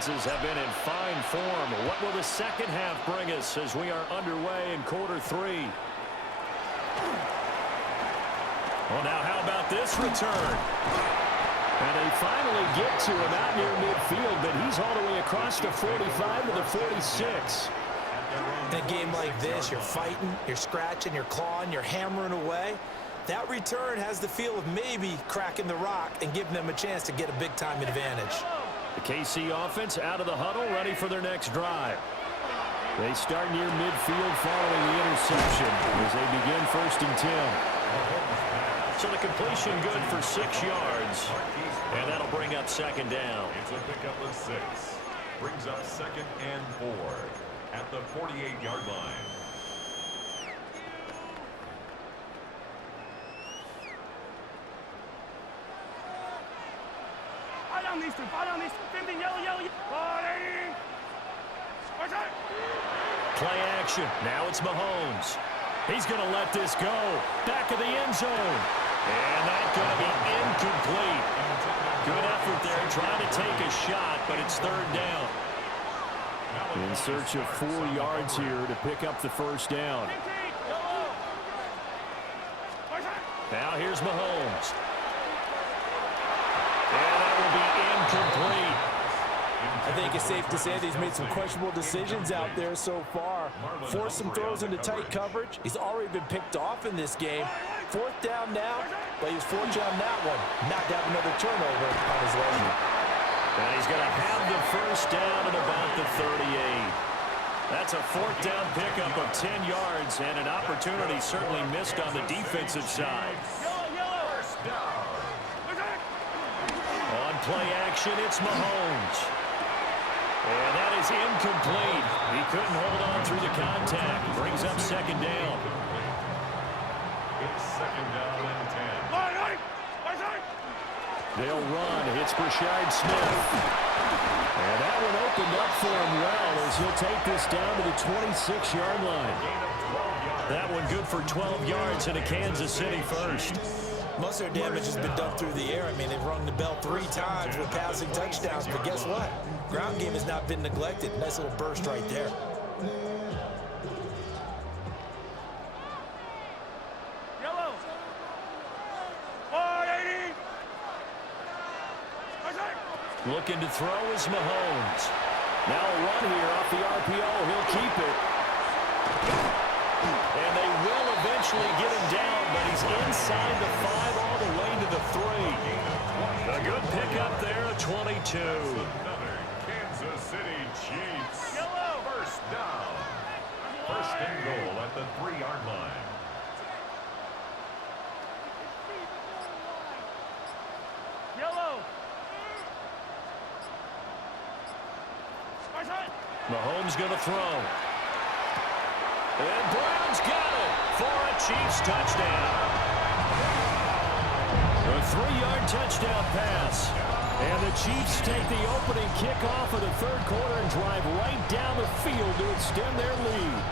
offenses have been in fine form. What will the second half bring us as we are underway in quarter 3? Well, now how about this return? And they finally get to him out near midfield, but he's all the way across the 45 to the 46. In a game like this, you're fighting, you're scratching, you're clawing, you're hammering away. That return has the feel of maybe cracking the rock and giving them a chance to get a big-time advantage. The KC offense out of the huddle, ready for their next drive. They start near midfield following the interception as they begin 1st and 10. So the completion good for 6 yards, and that'll bring up 2nd down. It's a pickup of 6. Brings up 2nd and 4 at the 48-yard line. Play action. Now it's Mahomes. He's going to let this go. Back of the end zone. And that's going to be incomplete. Good effort there trying to take a shot, but it's 3rd down. In search of 4 yards here to pick up the 1st down. Now here's Mahomes. And that will be incomplete. I think it's safe to say that he's made some questionable decisions out there so far. Forced some throws into tight coverage. He's already been picked off in this game. 4th down now, but he was fortunate on that one not to have another turnover on his leg. And he's going to have the 1st down at about the 38. That's a 4th down pickup of 10 yards and an opportunity certainly missed on the defensive side. On play action, it's Mahomes. And that is incomplete. He couldn't hold on through the contact. Brings up 2nd down. It's 2nd down and 10. They'll run. It's Brashard Smith. And that one opened up for him well as he'll take this down to the 26-yard line. That one good for 12 yards in a Kansas City 1st. Most of their damage has been done through the air. I mean, they've rung the bell 3 times with passing touchdowns, but guess what? Ground game has not been neglected. Nice little burst right there. Looking to throw is Mahomes. Now a run here off the RPO. He'll keep it. And they will eventually get him down, but he's inside the 5 all the way to the 3. A good pickup there, a 22. Another Kansas City Chiefs. 1st down. 1st and goal at the 3-yard line. Mahomes going to throw. And Brown's got it for a Chiefs touchdown. A 3-yard touchdown pass. And the Chiefs take the opening kickoff of the 3rd quarter and drive right down the field to extend their lead.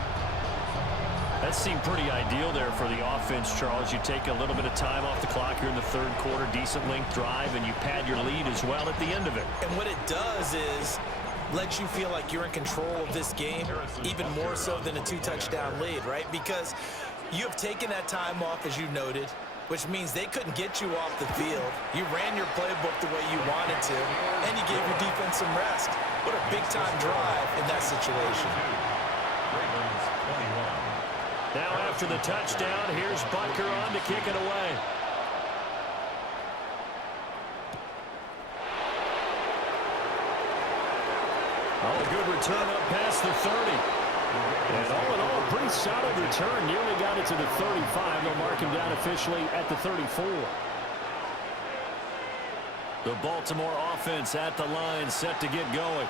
That seemed pretty ideal there for the offense, Charles. You take a little bit of time off the clock here in the 3rd quarter, decent length drive, and you pad your lead as well at the end of it. And what it does is lets you feel like you're in control of this game, even more so than a 2-touchdown lead, right? Because you have taken that time off, as you noted, which means they couldn't get you off the field. You ran your playbook the way you wanted to, and you gave your defense some rest. What a big-time drive in that situation. Now after the touchdown, here's Butker on to kick it away. Oh, good return up past the 30. And all in all, a pretty solid return. Nearly got it to the 35. They'll mark him down officially at the 34. The Baltimore offense at the line, set to get going.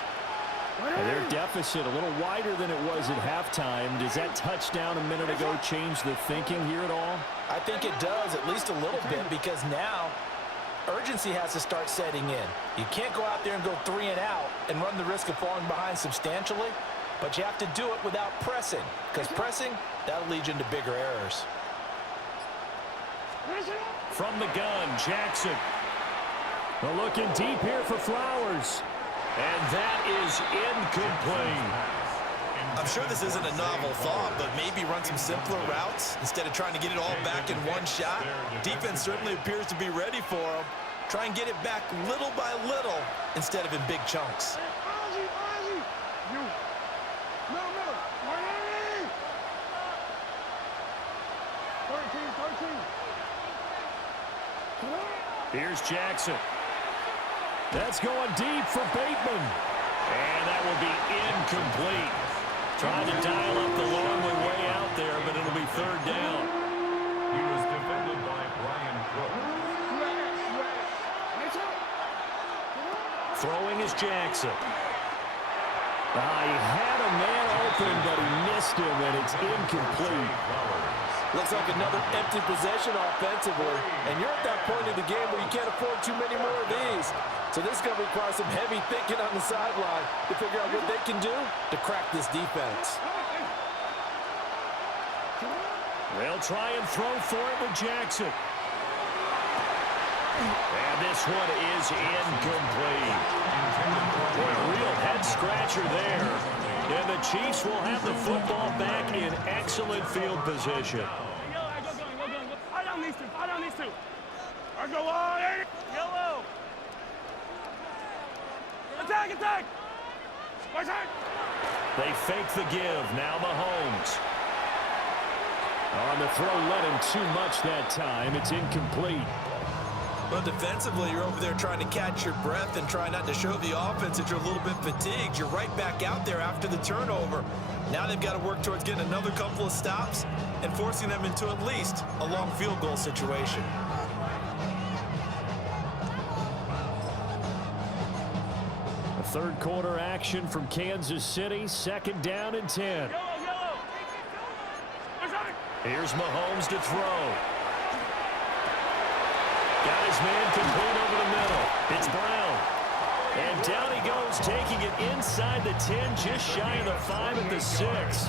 And their deficit a little wider than it was at halftime. Does that touchdown a minute ago change the thinking here at all? I think it does, at least a little bit, because now urgency has to start setting in. You can't go out there and go 3 and out and run the risk of falling behind substantially, but you have to do it without pressing, because pressing, that'll lead you into bigger errors. From the gun, Jackson. Well, looking deep here for Flowers. And that is incomplete. I'm sure this isn't a novel thought, but maybe run some simpler routes instead of trying to get it all back in one shot. Defense certainly appears to be ready for them. Try and get it back little by little instead of in big chunks. Here's Jackson. That's going deep for Bateman. And that will be incomplete. Trying to dial up the lonely way out there, but it'll be third down. He was defended by Brian Cook. Throwing is Jackson. He had a man open, but he missed him, and it's incomplete. Looks like another empty possession offensively, and you're at that point in the game where you can't afford too many more of these. So this is going to require some heavy thinking on the sideline to figure out what they can do to crack this defense. They'll try and throw for it with Jackson. And this one is incomplete. Boy, a real head-scratcher there. And the Chiefs will have the football back in excellent field position. Yellow. Attack. They fake the give. Now Mahomes. On the throw, let him too much that time. It's incomplete. Well, defensively, you're over there trying to catch your breath and try not to show the offense that you're a little bit fatigued. You're right back out there after the turnover. Now they've got to work towards getting another couple of stops and forcing them into at least a long field goal situation. A third quarter action from Kansas City. Second down and 10. Here's Mahomes to throw. Got his man complete over the middle. It's Brown. And down he goes, taking it inside the 10, just shy of the 5 at the 6.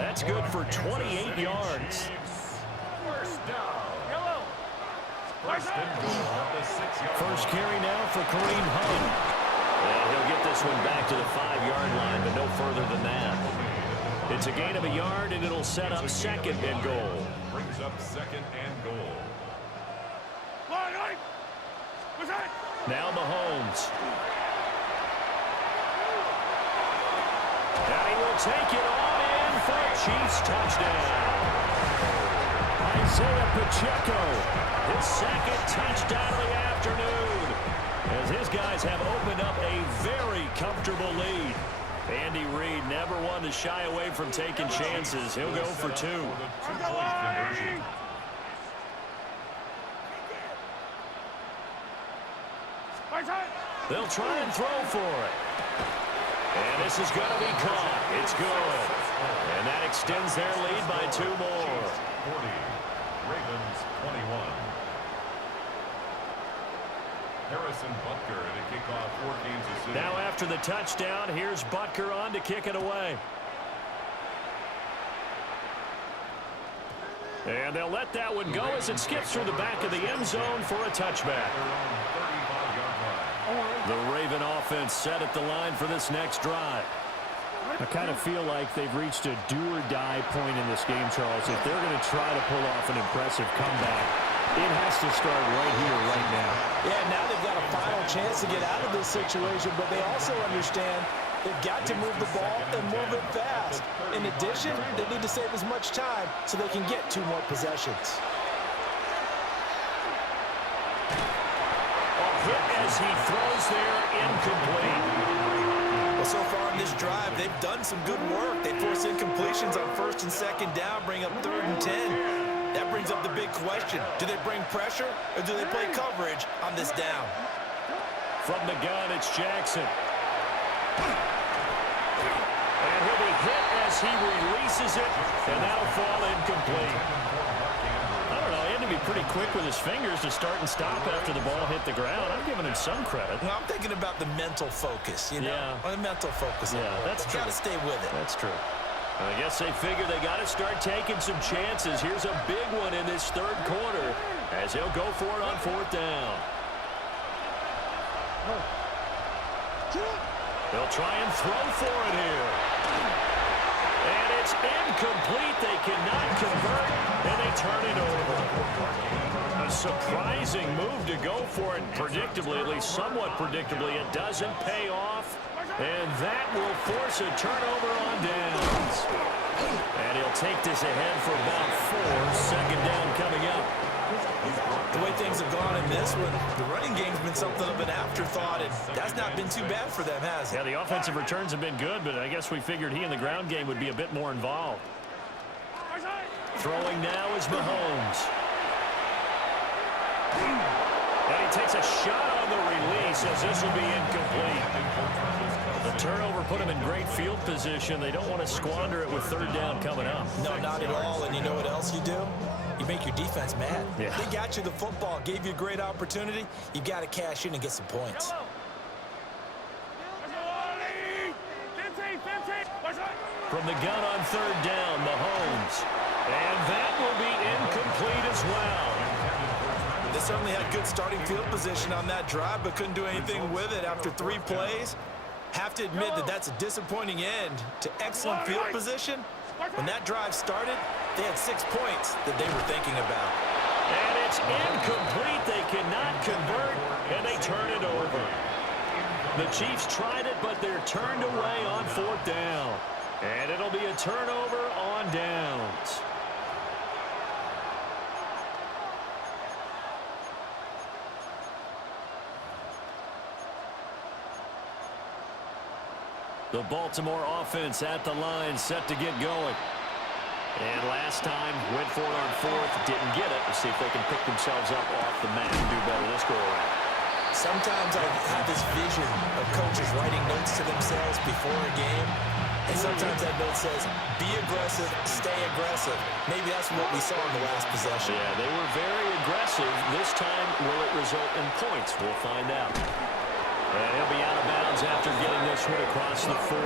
That's good for 28 yards. First down. First carry now for Kareem Hunt. And he'll get this one back to the 5-yard line, but no further than that. It's a gain of a yard, and it'll set up second and goal. Brings up second and goal. Now Mahomes. And he will take it on in for a Chiefs touchdown. Isaiah Pacheco, his second touchdown of the afternoon, as his guys have opened up a very comfortable lead. Andy Reid never one to shy away from taking chances. He'll go for 2. They'll try and throw for it. And this is going to be caught. It's good. And that extends their lead by 2 more. 40, Ravens 21. Harrison Butker to kick off for Kansas City. Now after the touchdown, here's Butker on to kick it away. And they'll let that one go as it skips through the back of the end zone for a touchback. The Raven offense set at the line for this next drive. I kind of feel like they've reached a do-or-die point in this game, Charles. If they're going to try to pull off an impressive comeback, it has to start right here, right now. Yeah, now they've got a final chance to get out of this situation, but they also understand they've got to move the ball and move it fast. In addition, they need to save as much time so they can get 2 more possessions. Hit as he throws there, incomplete. Well, so far on this drive, they've done some good work. They force incompletions on 1st and 2nd down, bring up 3rd and 10. That brings up the big question. Do they bring pressure or do they play coverage on this down? From the gun, it's Jackson. And he'll be hit as he releases it, and that'll fall incomplete. I don't know, he had to be pretty quick with his fingers to start and stop after the ball hit the ground. I'm giving him some credit. Well, I'm thinking about the mental focus, you know? Yeah. Or the mental focus. Yeah, that's true. Got to stay with it. That's true. I guess they figure they got to start taking some chances. Here's a big one in this 3rd quarter as he'll go for it on 4th down. They'll try and throw for it here. And it's incomplete. They cannot convert, and they turn it over. A surprising move to go for it. Predictably, at least somewhat predictably, it doesn't pay off. And that will force a turnover on downs. And he'll take this ahead for about 4. Second down coming up. The way things have gone in this one, the running game's been something of an afterthought, and that's not been too bad for them, has it? Yeah, the offensive returns have been good, but I guess we figured he in the ground game would be a bit more involved. Throwing now is Mahomes. And he takes a shot on the release as this will be incomplete. The turnover put him in great field position. They don't want to squander it with third down coming up. No, not at all. And you know what else you do? You make your defense mad. Yeah. They got you the football, gave you a great opportunity. You got to cash in and get some points. From the gun on third down, Mahomes. And that will be incomplete as well. They certainly had good starting field position on that drive, but couldn't do anything with it after 3 plays. Have to admit that that's a disappointing end to excellent field position. When that drive started, they had 6 points that they were thinking about. And it's incomplete. They cannot convert, and they turn it over. The Chiefs tried it, but they're turned away on fourth down. And it'll be a turnover on downs. The Baltimore offense at the line, set to get going. And last time, went for it on fourth, didn't get it. Let's see if they can pick themselves up off the mat and do better this go around. Sometimes I have this vision of coaches writing notes to themselves before a game. And sometimes that note says, be aggressive, stay aggressive. Maybe that's what we saw in the last possession. Yeah, they were very aggressive. This time, will it result in points? We'll find out. And he'll be out of bounds after getting this one across the 40.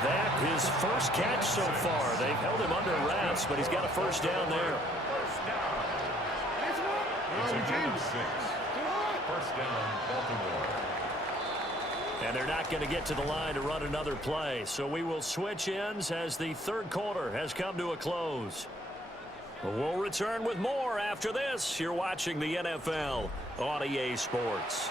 That his first catch so far. They've held him under wraps, but he's got a first down there. It's a gain of 6. First down, Baltimore. And they're not going to get to the line to run another play. So we will switch ends as the third quarter has come to a close. We'll return with more after this. You're watching the NFL on EA Sports.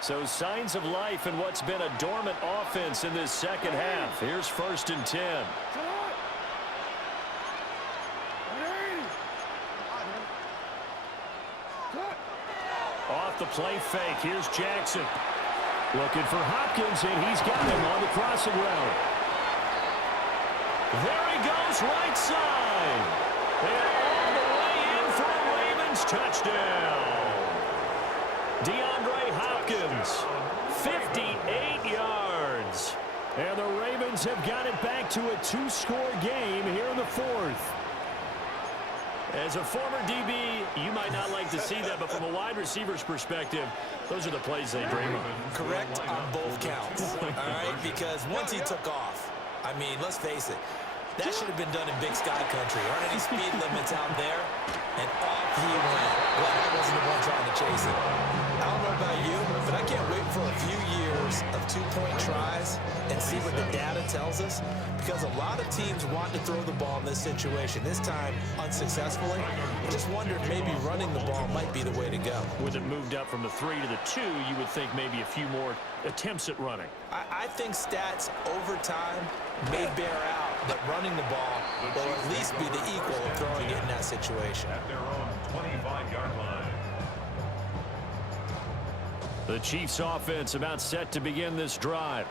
So signs of life in what's been a dormant offense in this second half. Here's 1st and 10. Off the play fake. Here's Jackson. Looking for Hopkins, and he's got him on the crossing route. There he goes, right side. And all the way in for a Ravens touchdown. DeAndre Hopkins, 58 yards. And the Ravens have got it back to a 2-score game here in the 4th. As a former DB, you might not like to see that, but from a wide receiver's perspective, those are the plays they dream of. Correct on both counts, all right? Because once he took off, I mean, let's face it, that should have been done in Big Sky Country. Aren't any speed limits out there? And off he went. Well, I wasn't the one trying to chase it. I don't know about you, but I can't wait for a few years of 2-point tries and see what the data tells us, because a lot of teams want to throw the ball in this situation. This time, unsuccessfully. I just wondered if maybe running the ball might be the way to go. With it moved up from the 3 to the 2, you would think maybe a few more attempts at running. I think stats over time may bear out that running the ball will at least be the equal of throwing it in that situation. At their own 25-yard line. The Chiefs offense about set to begin this drive.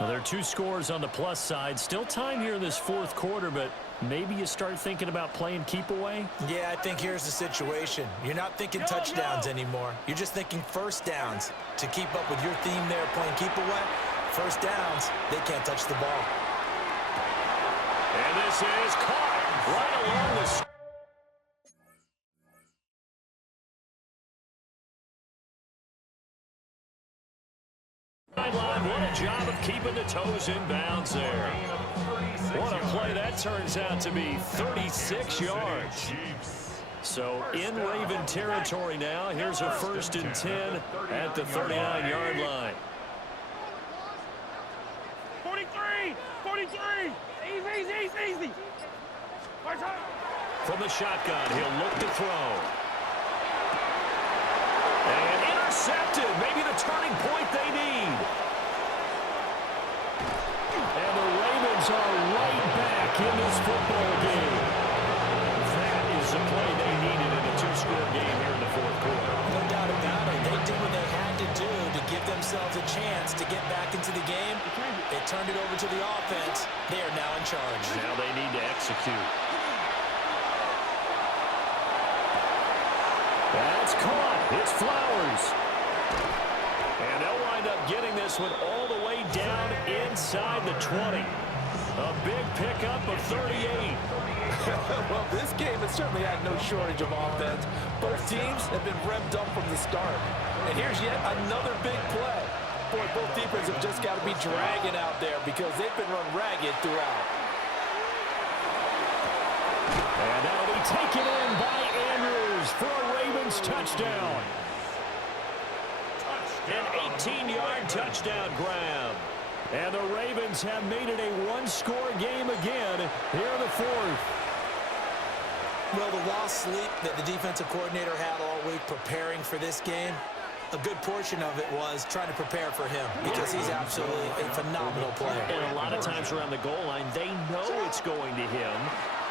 Now, there are 2 scores on the plus side. Still time here in this 4th quarter, but maybe you start thinking about playing keep away? Yeah, I think here's the situation. You're not thinking touchdowns anymore. You're just thinking first downs. To keep up with your theme there, playing keep away, first downs, they can't touch the ball. And this is caught right along the sideline. What a job of keeping the toes in bounds there. What a play that turns out to be. 36 yards. So in Raven territory now. Here's a 1st and 10 at the 39-yard line. 43! 43! Easy! From the shotgun, he'll look to throw. And intercepted. Maybe the turning point they need. And the Ravens are right back in this football game. That is the play they needed in a 2-score game here in the 4th quarter. No doubt about it. They did what they had to do to give themselves a chance to get back into the game. They turned it over to the offense. They are now in charge. Now they need to execute. That's caught. It's Flowers. And they'll wind up getting this one all the way down inside the 20. A big pickup of 38. Well, this game has certainly had no shortage of offense. Both teams have been revved up from the start. And here's yet another big play. Boy, both defenses have just got to be dragging out there because they've been run ragged throughout. And that'll be taken in by Andrews for a Ravens touchdown. An 18-yard touchdown grab. And the Ravens have made it a 1-score game again here in the 4th. Well, the lost sleep that the defensive coordinator had all week preparing for this game, a good portion of it was trying to prepare for him because he's absolutely a phenomenal player. And a lot of times around the goal line, they know it's going to him.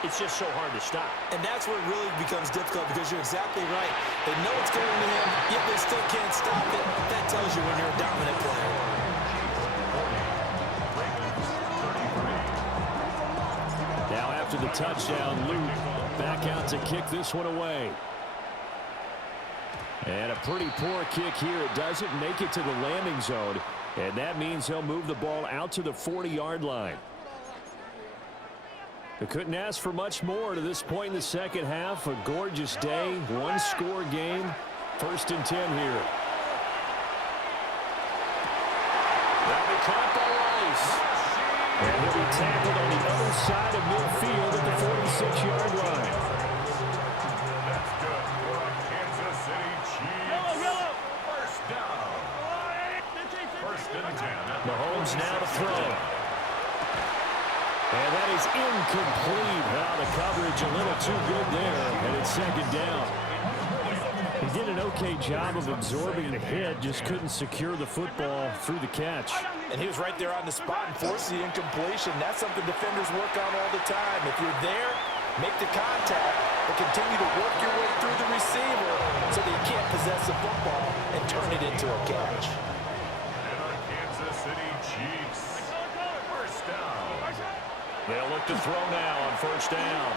It's just so hard to stop. And that's where it really becomes difficult because you're exactly right. They know it's going to him, yet they still can't stop it. That tells you when you're a dominant player. Now after the touchdown, Luke back out to kick this one away. And a pretty poor kick here. It doesn't make it to the landing zone. And that means he'll move the ball out to the 40-yard line. They couldn't ask for much more to this point in the second half. A gorgeous day, 1-score game. 1st and 10 here. That'll be caught by Rice. And he'll be tackled on the other side of midfield at the 46-yard line. That's good for a Kansas City Chiefs. Yellow! 1st down. 1st and 10. Mahomes now to throw. And that is incomplete. Now the coverage a little too good there, and it's 2nd down. He did an okay job of absorbing the hit, just couldn't secure the football through the catch. And he was right there on the spot and forced the incompletion. That's something defenders work on all the time. If you're there, make the contact, but continue to work your way through the receiver so that you can't possess the football and turn it into a catch. And our Kansas City Chiefs. 1st down. They'll look to throw now on 1st down.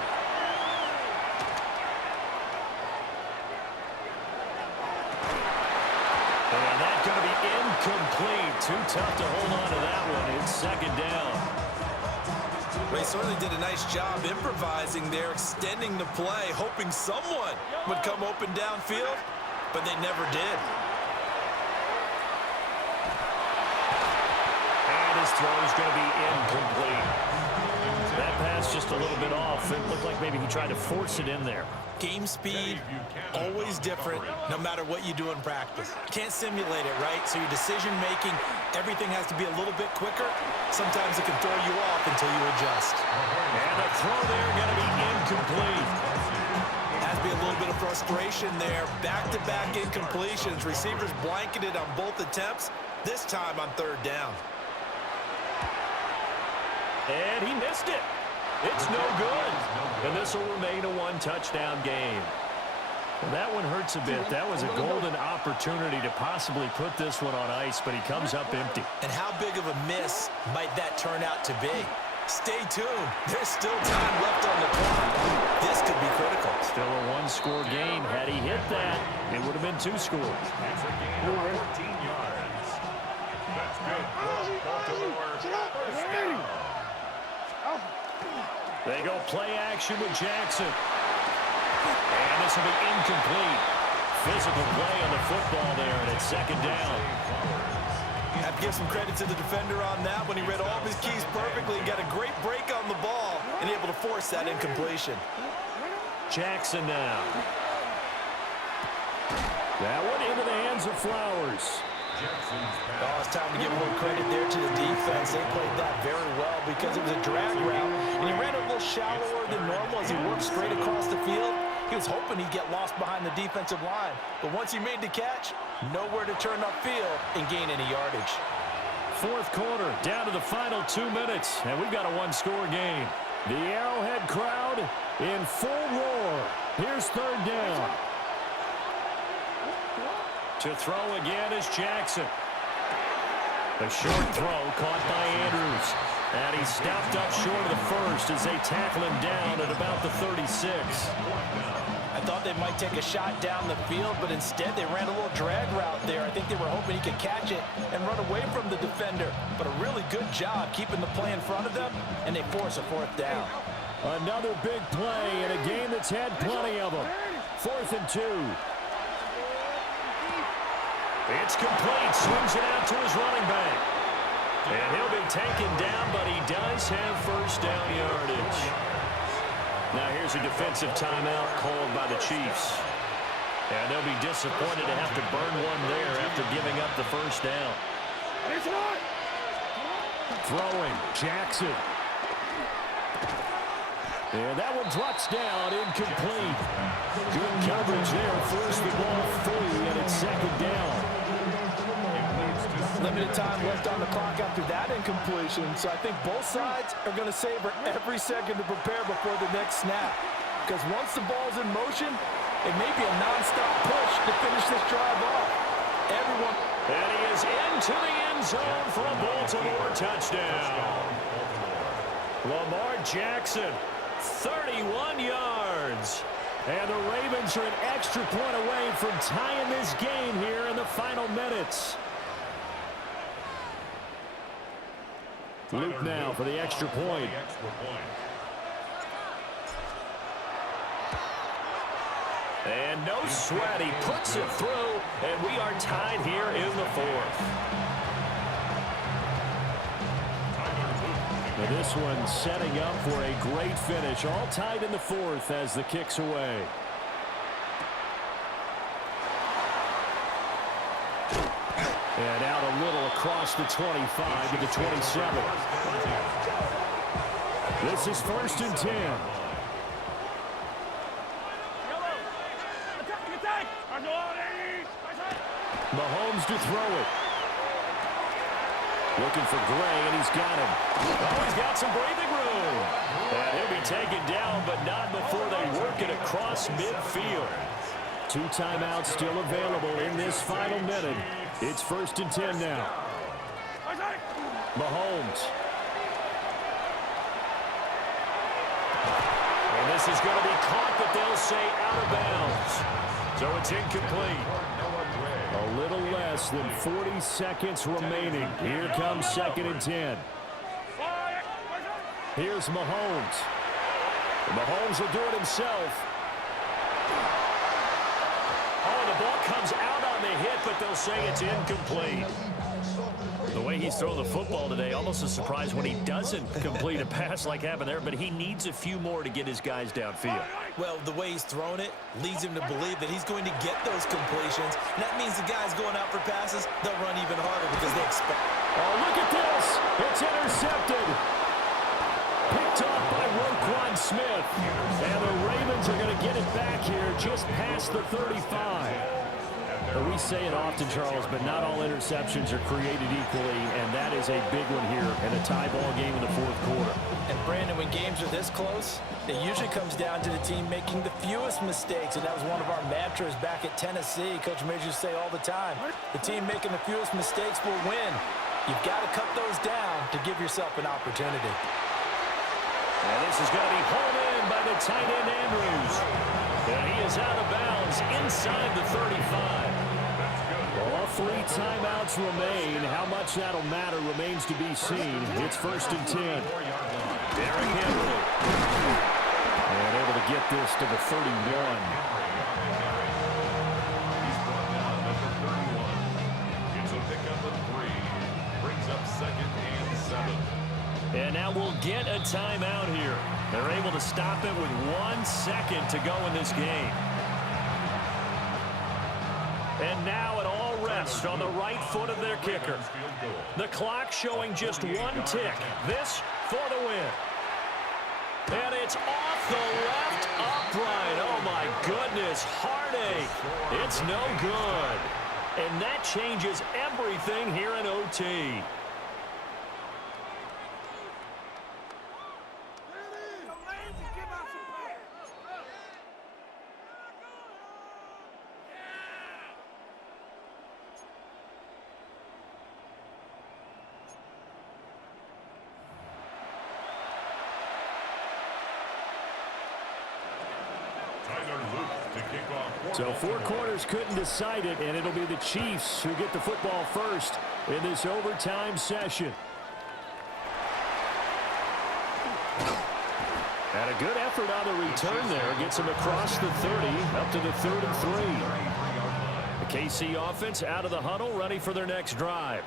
And that's going to be incomplete. Too tough to hold on to that one. It's 2nd down. They certainly did a nice job improvising there, extending the play, hoping someone would come open downfield, but they never did. And his throw is going to be incomplete. That pass just a little bit off. It looked like maybe he tried to force it in there. Game speed, always different, no matter what you do in practice. Can't simulate it, right? So your decision-making, everything has to be a little bit quicker. Sometimes it can throw you off until you adjust. And the throw there going to be incomplete. Has to be a little bit of frustration there. Back-to-back incompletions. Receivers blanketed on both attempts, this time on 3rd down. And he missed it. It's no good. And this will remain a 1-touchdown game. Well, that one hurts a bit. That was a golden opportunity to possibly put this one on ice, but he comes up empty. And how big of a miss might that turn out to be? Stay tuned. There's still time left on the clock. This could be critical. Still a 1-score game. Had he hit that, it would have been 2 scores. It's a gain of 14 yards. That's good for Baltimore. 1st down. They go play action with Jackson. And this will be incomplete. Physical play on the football there, and it's 2nd down. I have to give some credit to the defender on that when he read all of his keys perfectly and got a great break on the ball and able to force that incompletion. Jackson now. That one into the hands of Flowers. Oh, it's time to give a little credit there to the defense. They played that very well because it was a drag route, and he ran a little shallower than normal as he worked straight across the field. He was hoping he'd get lost behind the defensive line, but once he made the catch, nowhere to turn upfield and gain any yardage. Fourth quarter, down to the final 2 minutes, and we've got a one-score game. The Arrowhead crowd in full roar. Here's third down. To throw again is Jackson. A short throw caught by Andrews. And he's stopped up short of the first as they tackle him down at about the 36. I thought they might take a shot down the field, but instead they ran a little drag route there. I think they were hoping he could catch it and run away from the defender. But a really good job keeping the play in front of them, and they force a fourth down. Another big play in a game that's had plenty of them. 4th and 2. It's complete. Swings it out to his running back. And he'll be taken down, but he does have first down yardage. Now here's a defensive timeout called by the Chiefs. And they'll be disappointed to have to burn one there after giving up the first down. Throwing, Jackson. And that one drops down, incomplete. Good coverage there, forced the ball free, and it's second down. Limited time left on the clock after that incompletion, so I think both sides are going to savor every second to prepare before the next snap. Because once the ball's in motion, it may be a nonstop push to finish this drive off. Everyone. And he is into the end zone for a Baltimore touchdown. Lamar Jackson, 31 yards. And the Ravens are an extra point away from tying this game here in the final minutes. Luke now for the extra point. And no sweat, he puts it through, and we are tied here in the 4th. Now this one setting up for a great finish, all tied in the 4th as the kick's away. And out a little across the 25 to the 27. This is 1st and 10. Mahomes to throw it. Looking for Gray, and he's got him. Oh, he's got some breathing room. And he'll be taken down, but not before they work it across midfield. 2 timeouts still available in this final minute. It's 1st and 10 now. Mahomes. And this is going to be caught, but they'll say out of bounds. So it's incomplete. A little less than 40 seconds remaining. Here comes 2nd and 10. Here's Mahomes. Mahomes will do it himself. Oh, the ball comes out on the hit, but they'll say it's incomplete. The way he's throwing the football today, almost a surprise when he doesn't complete a pass like happened there, but he needs a few more to get his guys downfield. Well, the way he's thrown it leads him to believe that he's going to get those completions. And that means the guys going out for passes, they'll run even harder because they expect. Oh, look at this. It's intercepted. Picked off by Roquan Smith. And the Ravens are going to get it back here just past the 35. We say it often, Charles, but not all interceptions are created equally, and that is a big one here in a tie ball game in the 4th quarter. And, Brandon, when games are this close, it usually comes down to the team making the fewest mistakes, and that was one of our mantras back at Tennessee. Coach Majors say all the time, the team making the fewest mistakes will win. You've got to cut those down to give yourself an opportunity. And this is going to be hauled in by the tight end Andrews. And he is out of bounds inside the 35. All 3 timeouts remain. How much that'll matter remains to be seen. It's 1st and 10. Derrick Henry. And able to get this to the 31. He's brought down at the 31. It's a pickup of 3. Brings up 2nd and 7. And now we'll get a timeout here. They're able to stop it with 1 second to go in this game. And now it all rests on the right foot of their kicker. The clock showing just 1 tick. This for the win. And it's off the left upright. Oh, my goodness. Heartache. It's no good. And that changes everything here in OT. So 4 quarters couldn't decide it, and it'll be the Chiefs who get the football first in this overtime session. And a good effort on the return there. Gets him across the 30, up to the 3rd and 3. The KC offense out of the huddle, ready for their next drive.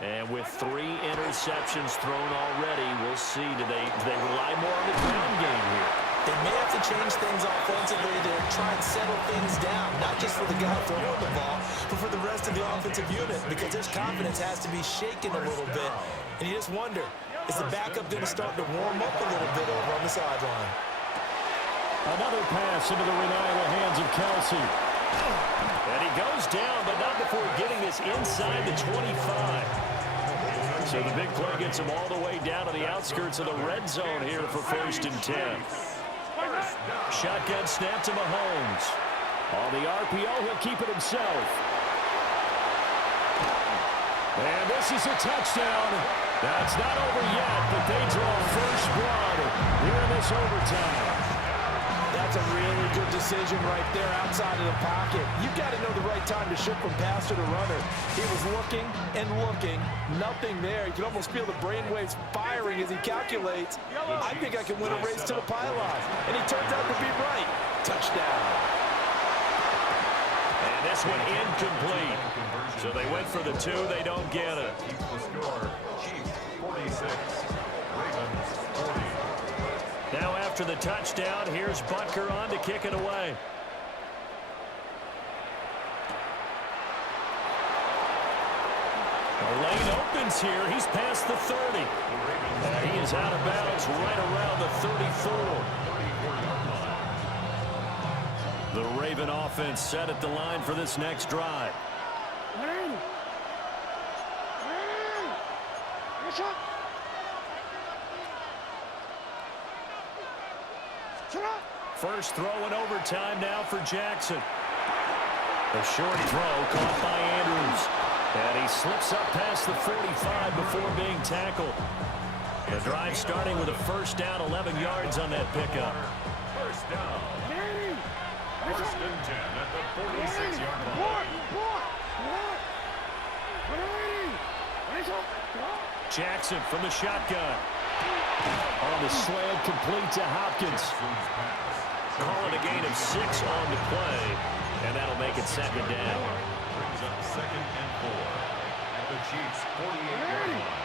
And with 3 interceptions thrown already, we'll see. Do they rely more on the ground game here? They may have to change things offensively to try and settle things down, not just for the guy throwing the ball, but for the rest of the offensive unit, because his confidence has to be shaken a little bit. And you just wonder, is the backup going to start to warm up a little bit over on the sideline? Another pass into the reliable hands of Kelsey. And he goes down, but not before getting this inside the 25. So the big play gets him all the way down to the outskirts of the red zone here for 1st and 10. Shotgun snap to Mahomes. On the RPO, he'll keep it himself. And this is a touchdown. That's not over yet, but they draw first blood here in this overtime. That's a really good decision right there outside of the pocket. You've got to know the right time to shift from passer to runner. He was looking and looking, nothing there. You can almost feel the brainwaves firing as he calculates. I think I can win a race to the pylon. And he turns out to be right. Touchdown. And this one incomplete. So they went for the 2. They don't get it. Chiefs 46, Ravens 40. Now after the touchdown, here's Butker on to kick it away. The lane opens here. He's past the 30. And he is out of bounds right around the 34. The Raven offense set at the line for this next drive. First throw in overtime now for Jackson. A short throw caught by Andrews. And he slips up past the 45 before being tackled. The drive starting with a first down, 11 yards on that pickup. First down. First and 10 at the 46-yard line. Jackson from the shotgun. On the slant, complete to Hopkins. Calling a gain of 6 on the play, and that'll make it 2nd down. Brings up 2nd and 4 at the Chiefs' 48-yard line.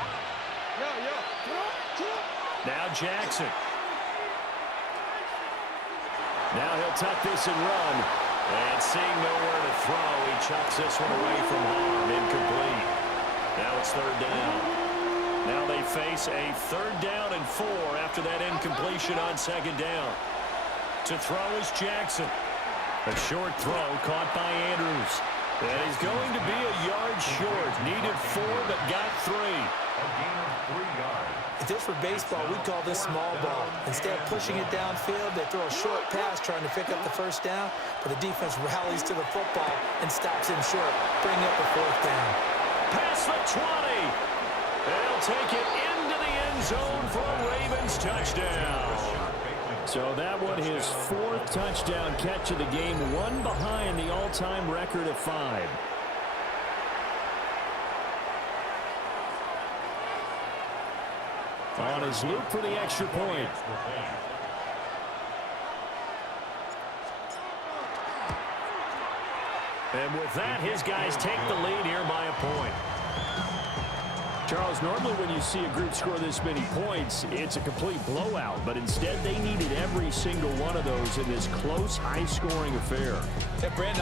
Now Jackson. Now he'll tuck this and run. And seeing nowhere to throw, he chucks this one away from harm, incomplete. Now it's 3rd down. Now they face a 3rd down and 4 after that incompletion on 2nd down. To throw is Jackson. A short throw caught by Andrews. And he's going to be a yard short. Needed 4, but got 3. A gain of 3 yards. If this were baseball, we'd call this small ball. Instead of pushing it downfield, they throw a short pass trying to pick up the first down, but the defense rallies to the football and stops him short, bringing up a 4th down. Past the 20. They'll take it into the end zone for a Ravens touchdown. So that one his 4th touchdown catch of the game, 1 behind the all-time record of 5. On his loop for the extra point. And with that, his guys take the lead here by a point. Charles, normally when you see a group score this many points, it's a complete blowout. But instead, they needed every single one of those in this close, high-scoring affair. Yeah, Brandon,